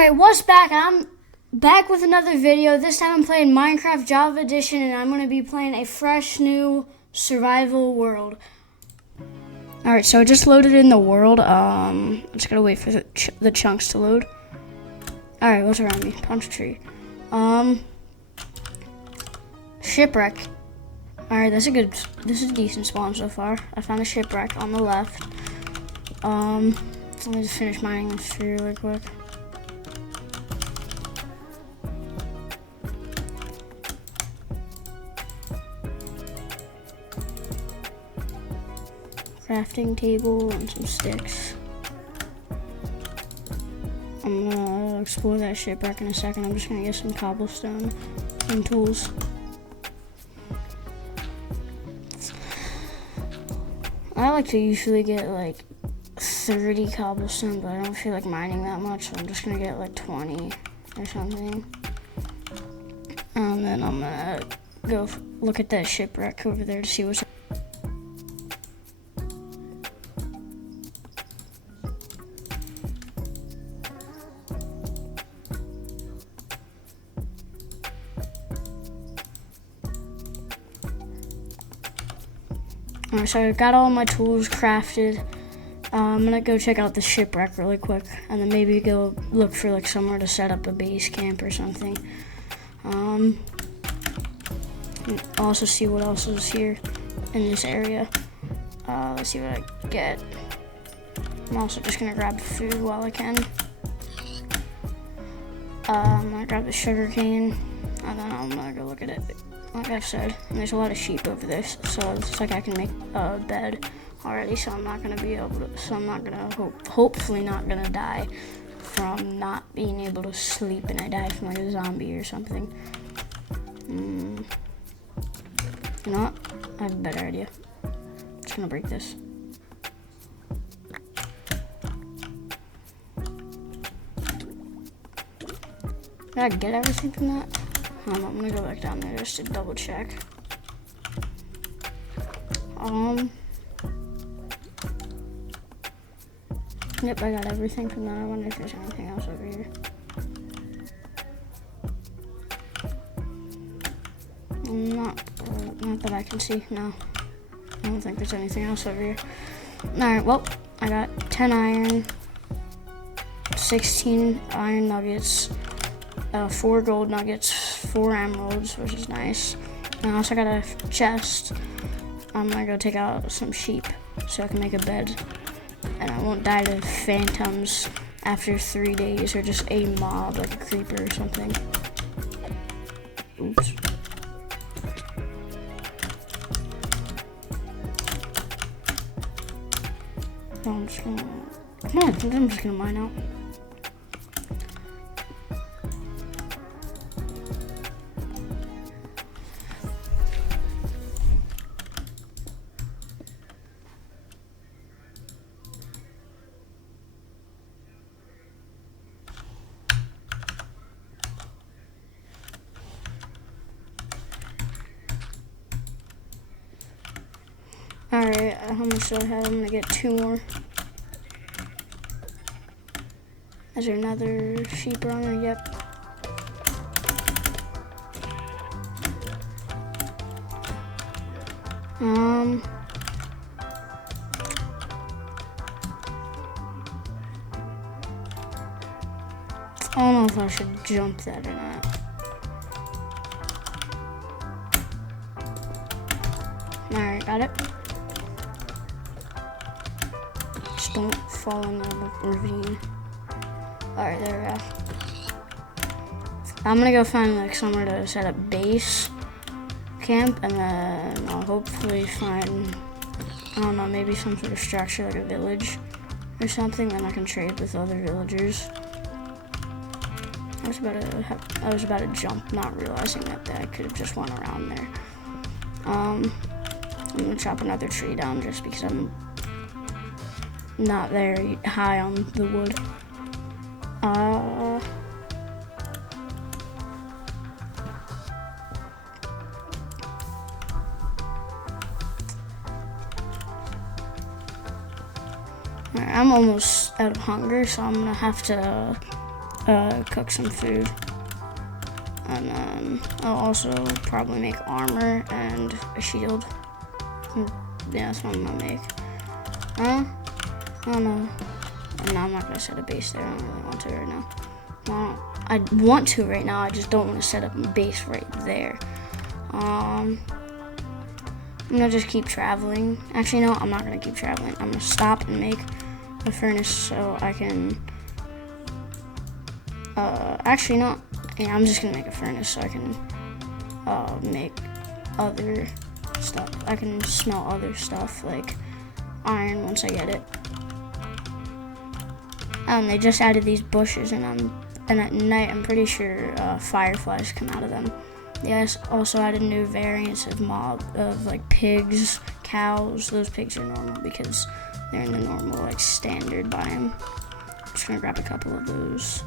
Alright, what's back? I'm back with another video. This time I'm playing Minecraft Java Edition, and I'm going to be playing a fresh new survival world. Alright, so I just loaded in the world. I'm just going to wait for the chunks to load. Alright, what's around me? Punch tree. Shipwreck. Alright, this is a decent spawn so far. I found a shipwreck on the left. Let me just finish mining this tree really quick. Crafting table and some sticks. I'm gonna explore that shipwreck in a second. I'm just gonna get some cobblestone and tools. I like to usually get like 30 cobblestone, but I don't feel like mining that much, so I'm just gonna get like 20 or something. And then I'm gonna go look at that shipwreck over there to see what's. Alright, so I got all my tools crafted. I'm gonna go check out the shipwreck really quick, and then maybe go look for like somewhere to set up a base camp or something. Also see what else is here in this area. Let's see what I get. I'm also just gonna grab food while I can. I'm gonna grab the sugar cane, and then I'm gonna go look at it. Like I've said, and there's a lot of sheep over there, so it's like I can make a bed already, so I'm not gonna be able to, hopefully not gonna die from not being able to sleep and I die from like a zombie or something. You know what? I have a better idea. I'm just gonna break this. Did I get everything from that? I'm gonna go back down there just to double check. Yep, I got everything from that. I wonder if there's anything else over here. Not that I can see, no. I don't think there's anything else over here. Alright, well, I got 10 iron, 16 iron nuggets, 4 gold nuggets, 4 emeralds, which is nice. And I also got a chest. I'm gonna go take out some sheep so I can make a bed. And I won't die to phantoms after 3 days, or just a mob like a creeper or something. Oops. No, I'm just gonna mine out. Alright, how much do I have? I'm gonna get 2 more. Is there another sheep runner? Yep. I don't know if I should jump that or not. Alright, got it. Just don't fall in the ravine. Alright, there we go. I'm gonna go find like somewhere to set up base camp, and then I'll hopefully find, I don't know, maybe some sort of structure like a village or something. Then I can trade with other villagers. I was about to jump, not realizing that I could have just went around there. I'm gonna chop another tree down just because I'm not very high on the wood. I'm almost out of hunger, so I'm gonna have to cook some food. And then I'll also probably make armor and a shield. Yeah, that's what I'm gonna make. I don't know. No, I'm not gonna set a base there. I don't really want to right now. Well, I want to right now. I just don't want to set up a base right there. I'm gonna just keep traveling. Actually, no, I'm not gonna keep traveling. I'm gonna stop and make a furnace so I can. Actually, no. Yeah, I'm just gonna make a furnace so I can make other stuff. I can smell other stuff like iron once I get it. They just added these bushes, and at night I'm pretty sure fireflies come out of them. Yes, also added new variants of like pigs, cows. Those pigs are normal because they're in the normal like standard biome. I'm just gonna grab a couple of those.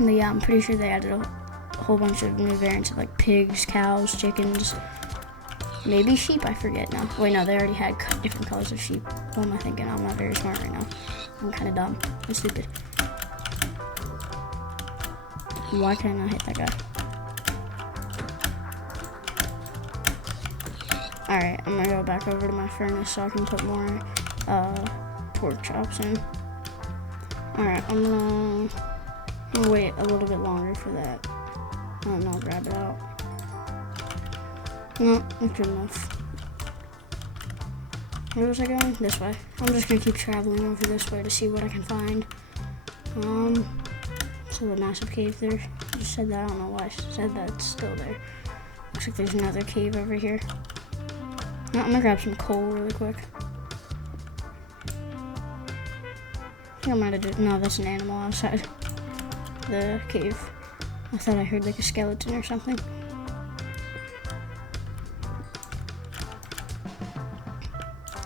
But yeah, I'm pretty sure they added a whole bunch of new variants of like pigs, cows, chickens, maybe sheep, I forget now. Wait, no, they already had different colors of sheep. What am I thinking? I'm not very smart right now. I'm kind of dumb and stupid. Why can I not hit that guy? Alright, I'm gonna go back over to my furnace so I can put more pork chops in. Alright, I'm gonna wait a little bit longer for that. And I'll grab it out. No, that's good enough. Where was I going? This way. I'm just gonna keep traveling over this way to see what I can find. So the massive cave there. I just said that. I don't know why I said that. It's still there. Looks like there's another cave over here. No, I'm gonna grab some coal really quick. I think I might have just. No, that's an animal outside the cave. I thought I heard like a skeleton or something.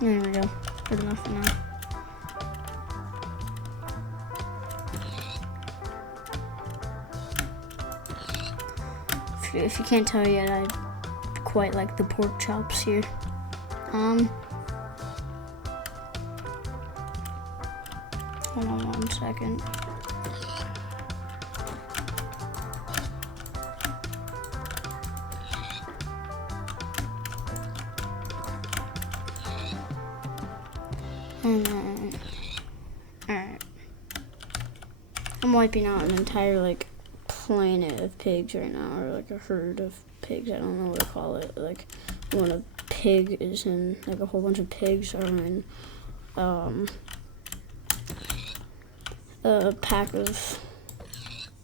There we go. Good enough for now. If you can't tell yet, I quite like the pork chops here. Hold on 1 second. Alright. I'm wiping out an entire like planet of pigs right now, or like a herd of pigs. I don't know what to call it. Like when a pig is in, like a whole bunch of pigs are in a pack of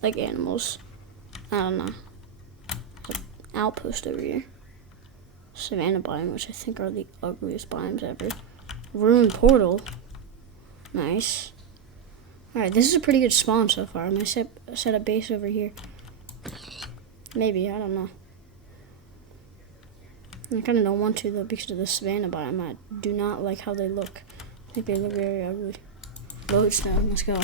like animals. I don't know. There's an outpost over here. Savannah biome, which I think are the ugliest biomes ever. Ruined portal. Nice. Alright, this is a pretty good spawn so far. I'm gonna set a base over here. Maybe, I don't know. I kinda don't want to though because of the savannah biome. I do not like how they look. I think they look very ugly. Lodestone, let's go.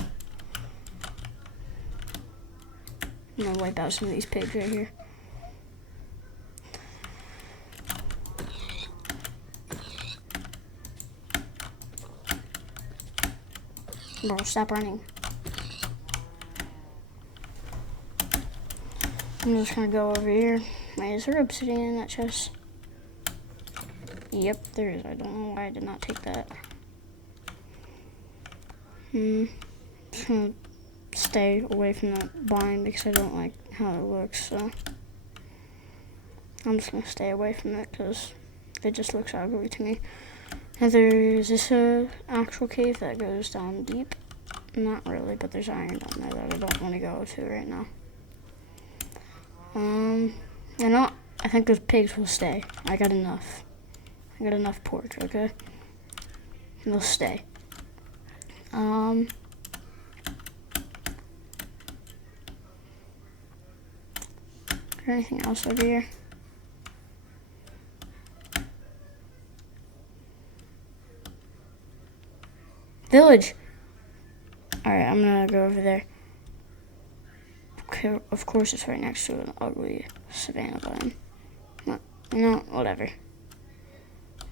I'm gonna wipe out some of these pigs right here. Bro, stop running. I'm just gonna go over here. Wait, is there obsidian in that chest? Yep, there is. I don't know why I did not take that. Just gonna stay away from that biome because I don't like how it looks, so I'm just gonna stay away from it because it just looks ugly to me. And is this a actual cave that goes down deep? Not really, but there's iron down there that I don't want to go to right now. I think those pigs will stay. I got enough. I got enough pork, okay? And they'll stay. Is there anything else over here? Village! Alright, I'm gonna go over there. Okay, of course it's right next to an ugly savannah biome. No, whatever.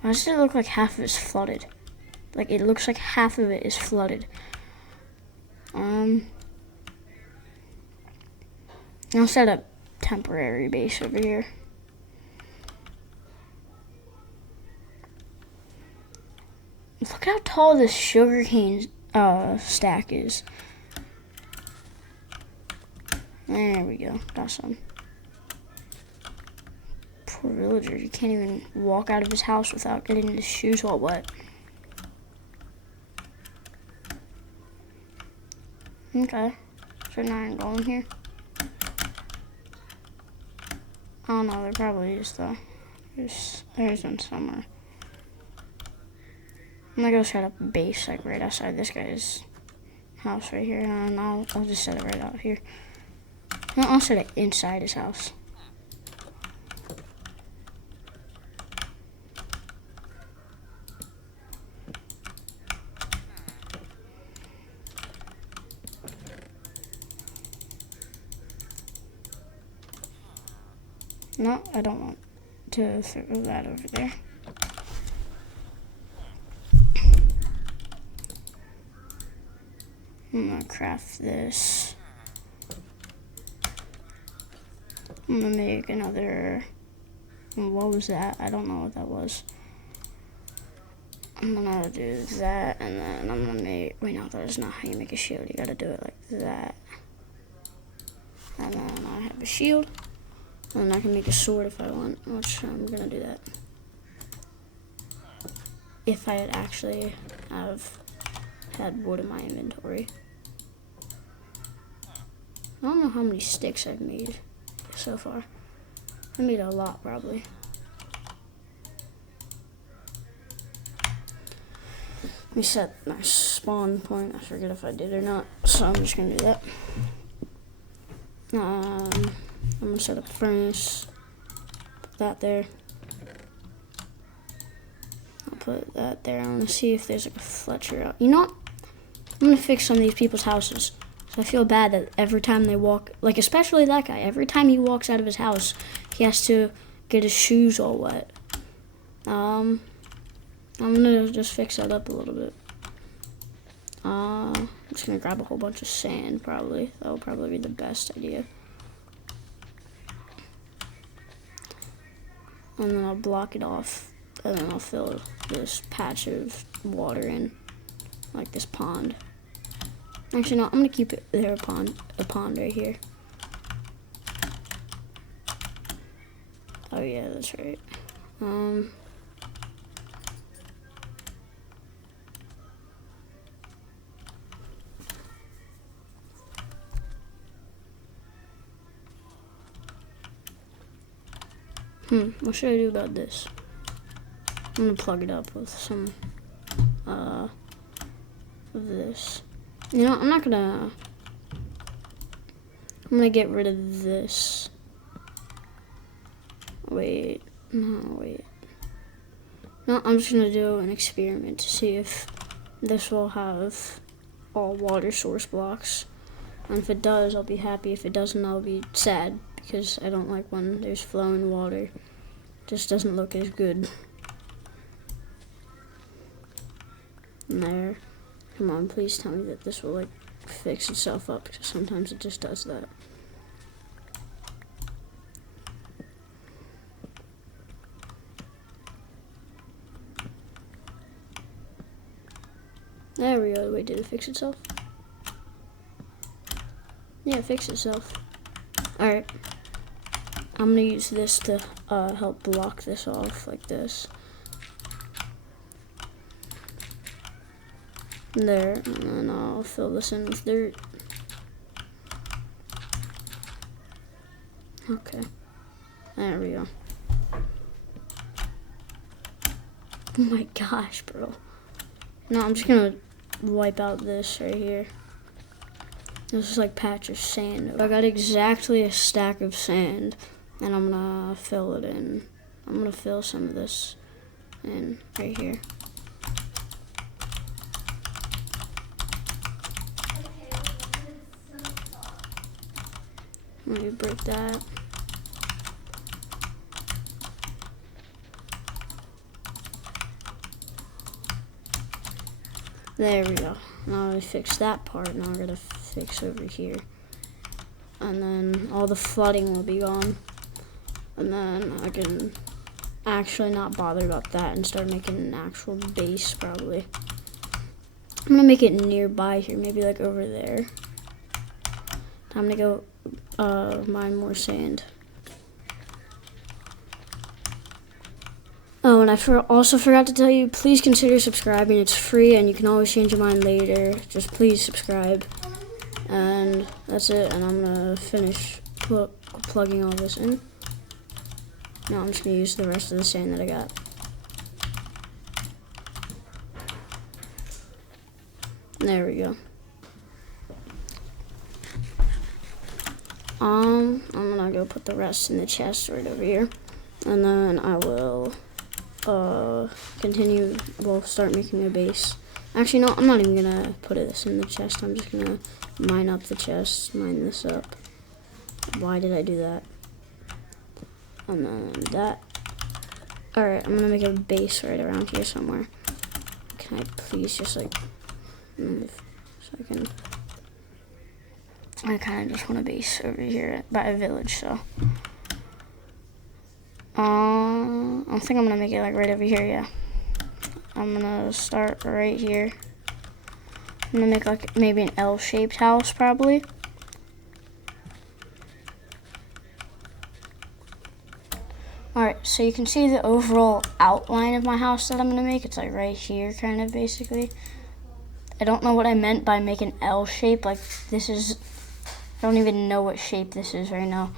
Why does it look like half of it's flooded? Like, it looks like half of it is flooded. I'll set up temporary base over here. Look how tall this sugarcane stack is. There we go. Got some. Poor villager. He can't even walk out of his house without getting his shoes all wet. Okay. So now I'm going here. Oh no, they're probably just there's one somewhere. I'm gonna go set up a base like right outside this guy's house right here, and I'll just set it right out here. No, I'll set it inside his house. No, I don't want to throw that over there. I'm gonna craft this. I'm gonna make another. What was that? I don't know what that was. I'm gonna do that, and then I'm gonna make. Wait, no, that is not how you make a shield. You gotta do it like that. And then I have a shield. And I can make a sword if I want, which I'm gonna do that. If I had actually had wood in my inventory. I don't know how many sticks I've made so far. I made a lot, probably. Let me set my spawn point. I forget if I did or not, so I'm just gonna do that. I'm gonna set up a furnace, put that there. I'll put that there. I wanna see if there's like a Fletcher out. You know what? I'm gonna fix some of these people's houses. So I feel bad that every time they walk, like especially that guy, every time he walks out of his house, he has to get his shoes all wet. I'm gonna just fix that up a little bit. I'm just gonna grab a whole bunch of sand, probably. That'll probably be the best idea. And then I'll block it off, and then I'll fill this patch of water in, like this pond. Actually, no, I'm gonna keep it there, a pond right here. Oh yeah, that's right. What should I do about this? I'm gonna plug it up with some of this. You know, I'm gonna get rid of this. Wait. No, I'm just gonna do an experiment to see if this will have all water source blocks. And if it does, I'll be happy. If it doesn't, I'll be sad, because I don't like when there's flowing water. It just doesn't look as good. And there. Come on, please tell me that this will like fix itself up, because sometimes it just does that. There we go. Wait, did it fix itself? Yeah, it fixed itself. Alright. I'm gonna use this to help block this off like this. There, and then I'll fill this in with dirt. Okay. There we go. Oh my gosh, bro. No, I'm just gonna wipe out this right here. This is like patch of sand. I got exactly a stack of sand, and I'm gonna fill it in. I'm gonna fill some of this in right here. Let me break that. There we go. Now I fixed that part. Now I gotta fix over here. and then all the flooding will be gone. And then I can actually not bother about that and start making an actual base probably. I'm gonna make it nearby here, maybe like over there. Time to go mine more sand. Oh, and I also forgot to tell you, please consider subscribing. It's free and you can always change your mind later. Just please subscribe. And that's it, and I'm gonna finish plugging all this in. Now I'm just gonna use the rest of the sand that I got. There we go. I'm gonna go put the rest in the chest right over here, and then I will continue. We'll start making a base. Actually, no, I'm not even gonna put this in the chest. I'm just gonna mine up the chest, mine this up. Why did I do that? And then that. Alright, I'm gonna make a base right around here somewhere. Can I please just like move so I can. I kind of just want a base over here by a village, so. I think I'm gonna make it like right over here, yeah. I'm gonna start right here. I'm gonna make like maybe an L-shaped house probably. Alright, so you can see the overall outline of my house that I'm gonna make. It's like right here kind of basically. I don't know what I meant by making L shape, like this is, I don't even know what shape this is right now,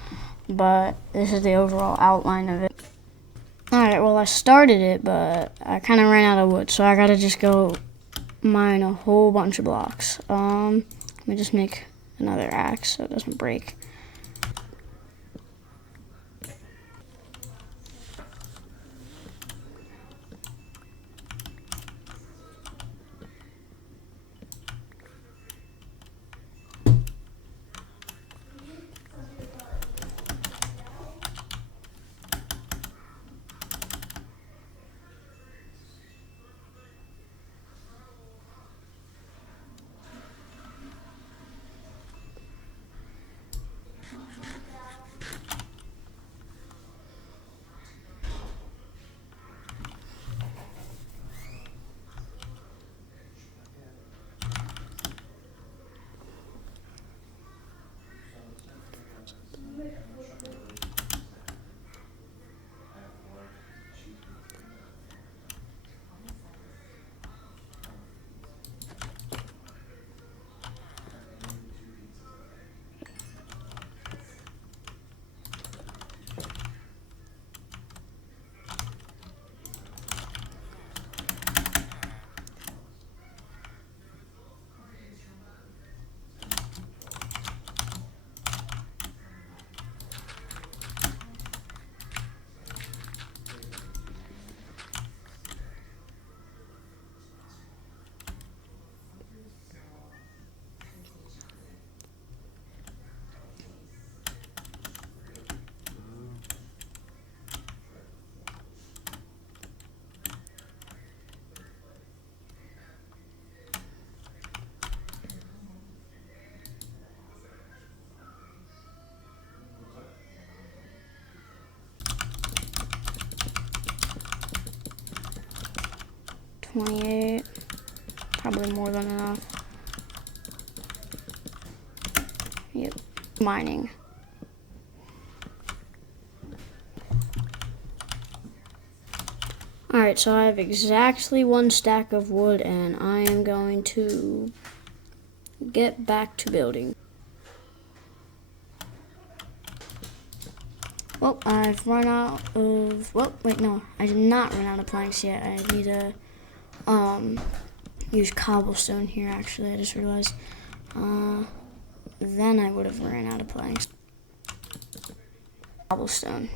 but this is the overall outline of it. Alright, well I started it, but I kind of ran out of wood, so I gotta just go mine a whole bunch of blocks. Let me just make another axe so it doesn't break. $28, probably more than enough. Yep, mining. Alright, so I have exactly 1 stack of wood and I am going to get back to building. Well, I've run out of, well, wait, no, I did not run out of planks yet. I need to use cobblestone here, actually, I just realized. Then I would have ran out of planks. Cobblestone.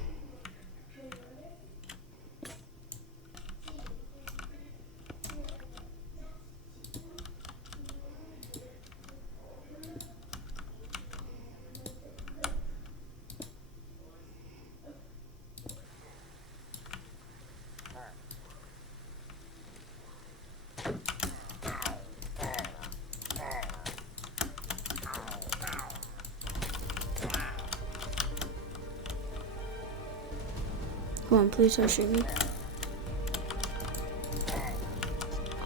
Come on, please don't shoot me.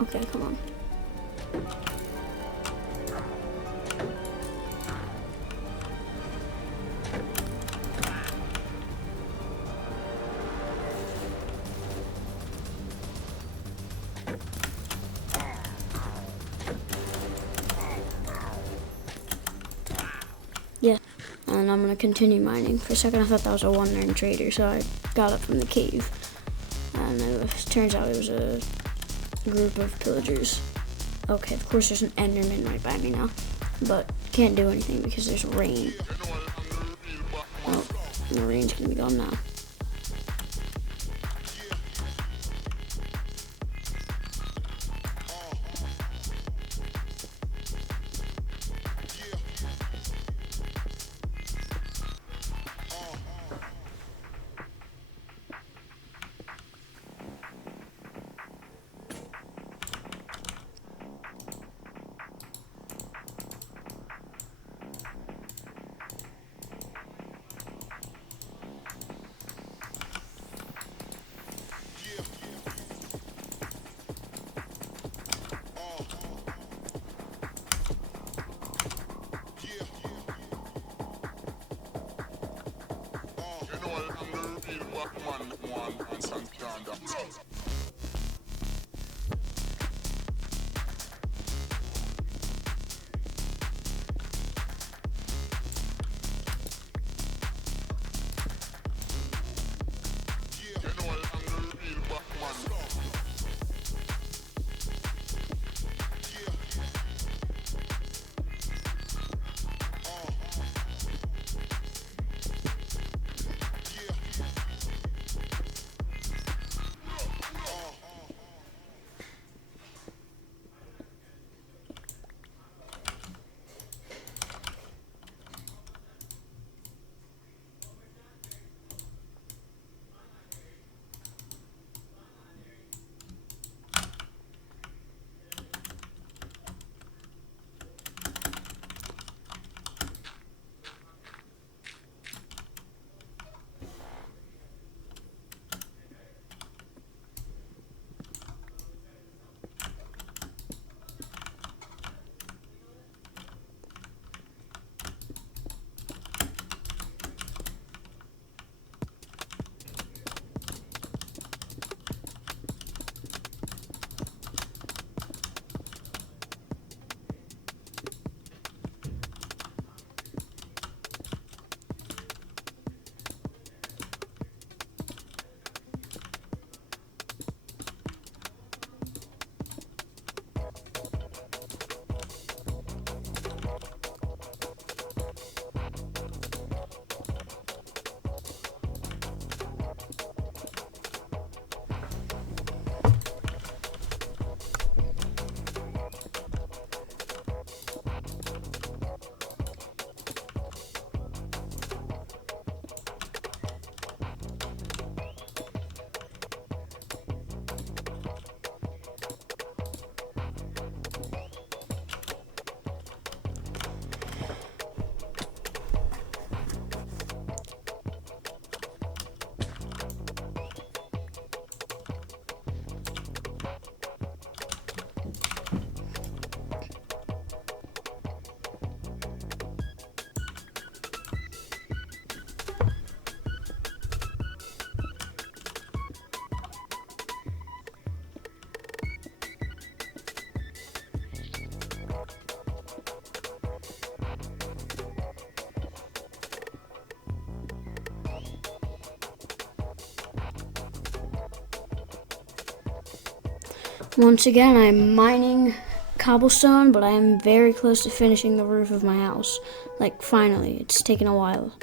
Okay, come on. Yeah, and I'm gonna continue mining. For a second I thought that was a one-man trader, so I got up from the cave. And it turns out it was a group of pillagers. Okay, of course there's an enderman right by me now, but can't do anything because there's rain. Oh, and the rain's gonna be gone now. Once again, I'm mining cobblestone, but I am very close to finishing the roof of my house. Like, finally. It's taken a while.